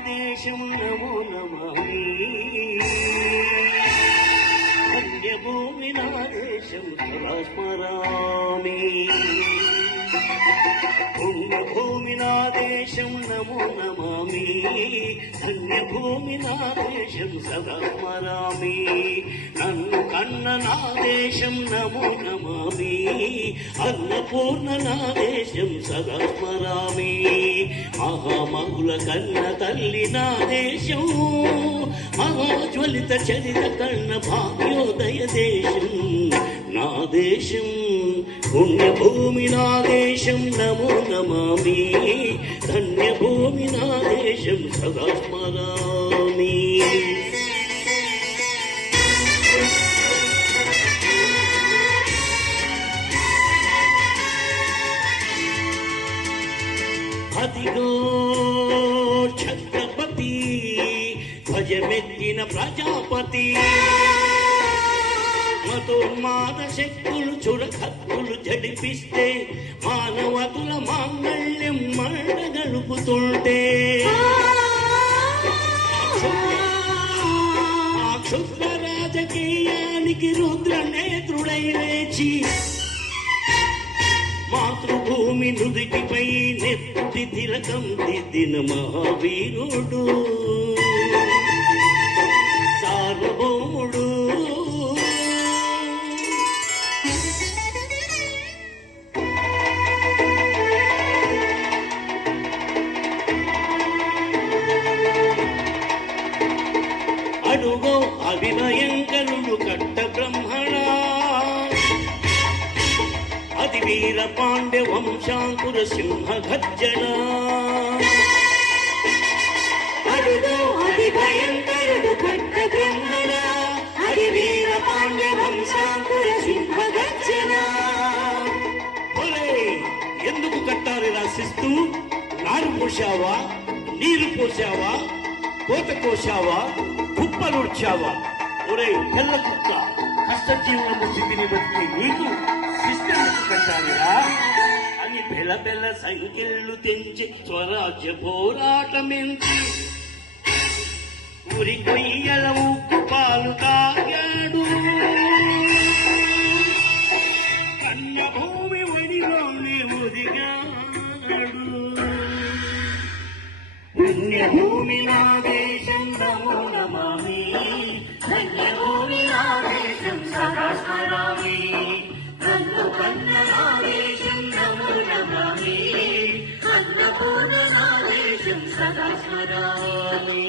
దేశం నమో నమామి ధన్యభూమి నా దేశం సదా స్మరామి పుణ్యభూమి నా దేశం నమో నమామి ధన్యభూమి నా దేశం సదా స్మరామి నన్ను కన్న నా దేశం నమో నమామి అన్నపూర్ణ నా దేశం సదా స్మరామి మహామహుల కన్న తల్లి నా దేశం మహాజ్వలిత చరిత కన్న భాగ్యోదయ దేశం నా దేశం పుణ్యభూమి నా దేశం నమో నమామి ధన్యభూమి నా దేశం సదా స్మరామి అదిగో ఛత్రపతి ధ్వజమెత్తిన ప్రజాపతి మతోన్మాద శక్తులు చురకత్తులు జడిపిస్తే మానవతుల మాంగళ్యం మండగలుపుతుంటే ఆ క్షుద్ర రాజకీయానికి రుద్ర నేత్రుడై లేచి మాతృభూమి నుదిటిపై నెత్తి తిలకం దిద్దిన మహావీరుడు సార్వభౌముడు అడుగో అభిభయంకరుడు కట్ట బ్రహ్మణ అతి వీర పాండ్య వంశాంకుర సింహ గర్జన అడుగో అభిభయంకరుడు కట్ట బ్రహ్మణ అతి వీర పాండ్య వంశాంకుర సింహ గర్జన ఎందుకు కట్టారు రాసిస్తూ నారు పోసావా నీరు పోసావా కోత కోసావా కుప్పలుడ్చావా ఒరే తెల్ల కుక్క కష్టజీవులకు తిరిగి బతికి నీకు సిస్టమ్స్ కట్టాలిరా అని బెల బెల సంఖ్యలు తెంచి స్వరాజ్య పోరాటమెంచి ఉరి కొయ్యల ఉప్పు పాలు తాగాడు కన్యభూమి ఒడిలోనే ఒదిగాడు పుణ్యభూమి నా దేశం నమో నమామి ధన్యభూమి నా దేశం సదా స్మరామి నన్ను కన్న నా దేశం నమో నమామి అన్నపూర్ణ నా దేశం సదా స్మరామి